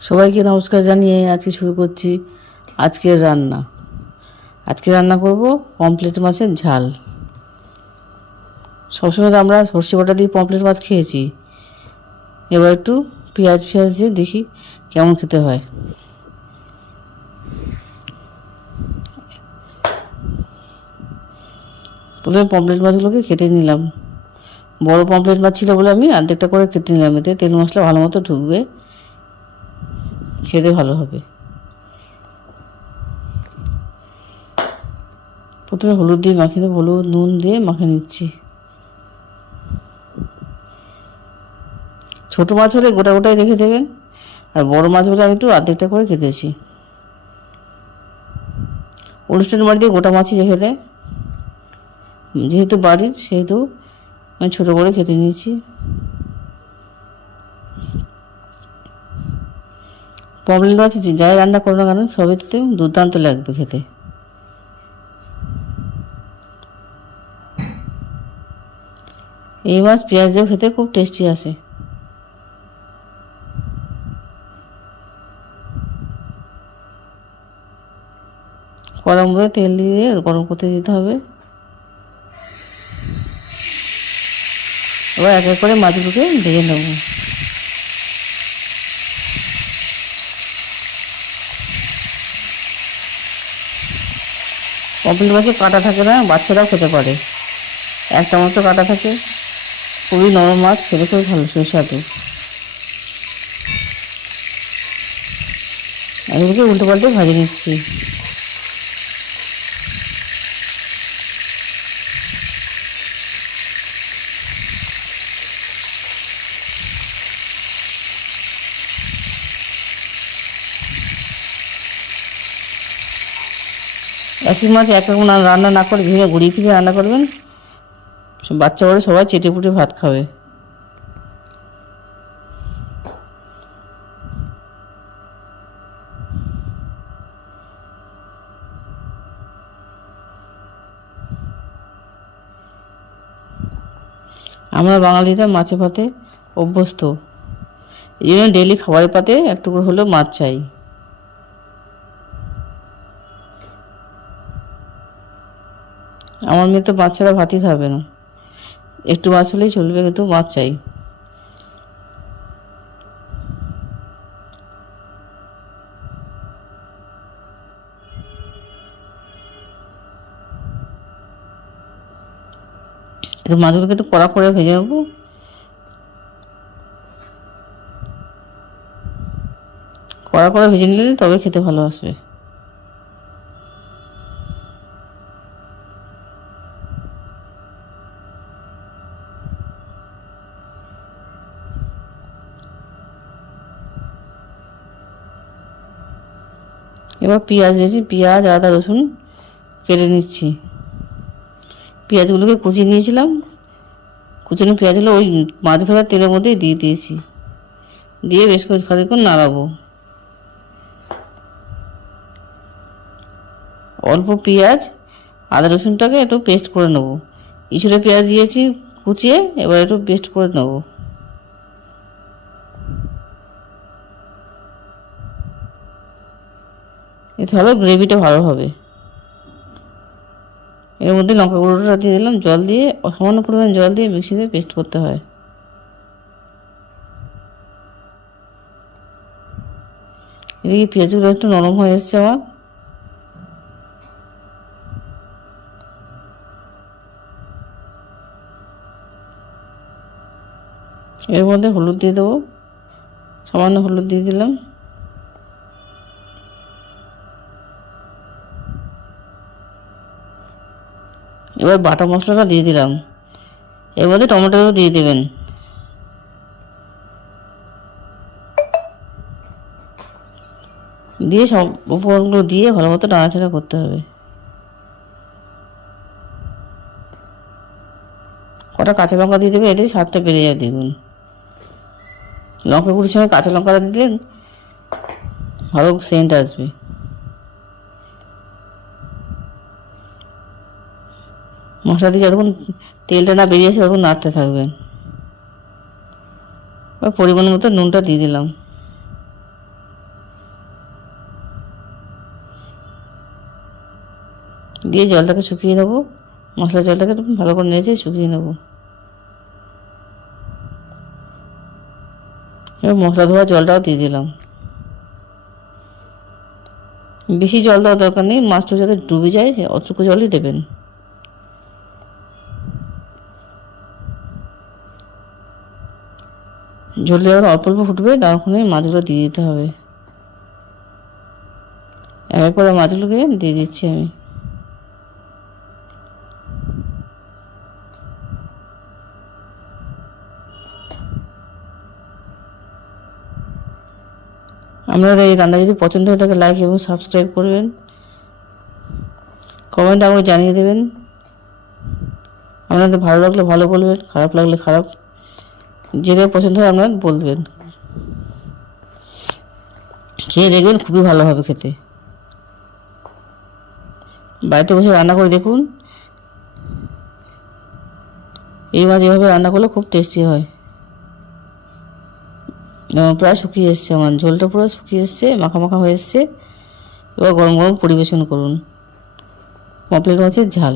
সবাইকে নমস্কার জানিয়ে আজকে শুরু করছি আজকের রান্না। আজকে রান্না করব পমফ্রেট মাছের ঝাল। সবসময় তো আমরা সর্ষে বাটা দিয়ে পমফ্রেট মাছ খেয়েছি, এবার একটু পেঁয়াজ দিয়ে দেখি কেমন খেতে হয়। প্রথমে পমফ্রেট মাছগুলোকে কেটে নিলাম। বড় পমফ্রেট মাছ ছিল বলে আমি অর্ধেকটা করে কেটে নিলাম, এতে তেল মশলা ভালো মতো ঢুকবে, খেতে ভালো হবে। প্রথমে হলুদ দিয়ে মাখিয়ে নেব, হলুদ নুন দিয়ে মাখিয়ে নিচ্ছি। ছোটো মাছ হলে গোটা গোটাই রেখে দেবেন, আর বড় মাছ হলে আমি একটু অর্ধেকটা করে কেটেছি। অনুষ্ঠান বাড়িতে গোটা মাছই রেখে দেয়, যেহেতু বাড়ির সেহেতু আমি ছোটো করে কেটে নিয়েছি। পমফ্রেট মাছ যাই রান্না করো না কেন সবেতে দুর্দান্ত লাগবে খেতে। এই মাছ পেঁয়াজ দিয়েও খেতে খুব টেস্টি আসে। গরম করে তেল দিয়ে গরম করতে দিতে হবে। এবার এক এক করে মাছগুলোকে ভেজে নেব। পমফ্রেট মাছে কাঁটা থাকে না, বাচ্চারাও খেতে পারে। একটা মতো কাঁটা থাকে, খুবই নরম মাছ, খেতে খুবই ভালো সুস্বাদু। এগুলোকে উল্টো পাল্টে ভাজে নিচ্ছি। একই মাছ এক রকম রান্না না করে ভেঙে ঘুরিয়ে ফিরিয়ে রান্না করবেন, বাচ্চা বড় সবাই চেটে পুটে ভাত খাবে। আমরা বাঙালিরা মাছে ভাতে অভ্যস্ত, এই জন্য ডেলি খাবারের পাতে একটু করে হলেও মাছ চাই। আমার মেয়ে তো মাছ ছাড়া ভাতই খাবে না, একটু মাছ হলেই চলবে, কিন্তু মাছ চাই। একটু মাছগুলোকে একটু কড়া করে ভেজে নেবো। কড়া করে ভেজে নিলে তবে খেতে ভালো আসবে। এবার পেঁয়াজ দিয়েছি, পেঁয়াজ আদা রসুন কেটে নিচ্ছি। পেঁয়াজগুলোকে কুচিয়ে নিয়েছিলাম, কুচানো পেঁয়াজগুলো ওই মাছ ভাজার তেলের মধ্যেই দিয়ে দিয়েছি, দিয়ে বেশ খানিকক্ষণ নাড়াবো। অল্প পেঁয়াজ আদা রসুনটাকে একটু পেস্ট করে নেবো। কিছুটা পেঁয়াজ দিয়েছি কুচিয়ে, এবার একটু পেস্ট করে নেবো। এতে হবে গ্রেভিটা ভালো হবে। এর মধ্যে লঙ্কা গুঁড়োটা দিয়ে দিলাম, জল দিয়ে সামান্য পরিমাণ জল দিয়ে মিক্সিতে পেস্ট করতে হয়। এদিকে পেঁয়াজগুলো একটু নরম হয়ে এসছে আমার। এর মধ্যে হলুদ দিয়ে দেবো, সামান্য হলুদ দিয়ে দিলাম। এবার বাটা মশলাটা দিয়ে দিলাম, এর মধ্যে টমেটো দিয়ে দেবেন। দিয়ে সব উপকরণগুলো দিয়ে ভালো মতো নাড়াচাড়া করতে হবে। কটা কাঁচা লঙ্কা দিয়ে দেবে, এতে স্বাদটা বেড়ে যাবে দেখুন। লঙ্কা গুঁড়ির সঙ্গে কাঁচা লঙ্কাটা দিলে ভালো সেন্ট আসবে। মশলা দিয়ে যতক্ষণ তেলটা না বেরিয়ে আসে ততক্ষণ নাড়তে থাকবেন। পরিমাণ মতো নুনটা দিয়ে দিলাম। দিয়ে জলটাকে শুকিয়ে নেবো, মশলা জলটাকে ভালো করে নেড়ে শুকিয়ে নেবো। এবার মশলা ধোয়া জলটাও দিয়ে দিলাম। বেশি জল দেওয়ার দরকার নেই, মাছটা যাতে ডুবে যায় অতটুকু জলই দেবেন। ঝোলটা যখন অল্প অল্প ফুটবে তখনই মাছগুলো দিয়ে দিতে হবে। এক এক করে মাছগুলোকে দিয়ে দিচ্ছি আমি। আপনাদের এই রান্না যদি পছন্দ হয়ে থাকে লাইক এবং সাবস্ক্রাইব করবেন, কমেন্ট আমাকে জানিয়ে দেবেন। আপনাদের ভালো লাগলে ভালো বলবেন, খারাপ লাগলে খারাপ, যেটা পছন্দ হয় আপনারা বলবেন। খেয়ে দেখবেন খুবই ভালো হবে খেতে। বাড়িতে বসে রান্না করে দেখুন, এই মাছ এভাবে রান্না করলে খুব টেস্টি হয়। প্রায় শুকিয়ে এসছে, আমার ঝোলটা পুরো শুকিয়ে এসছে, মাখা মাখা হয়ে এসছে। এবার গরম গরম পরিবেশন করুন পমফ্রেট মাছের ঝাল।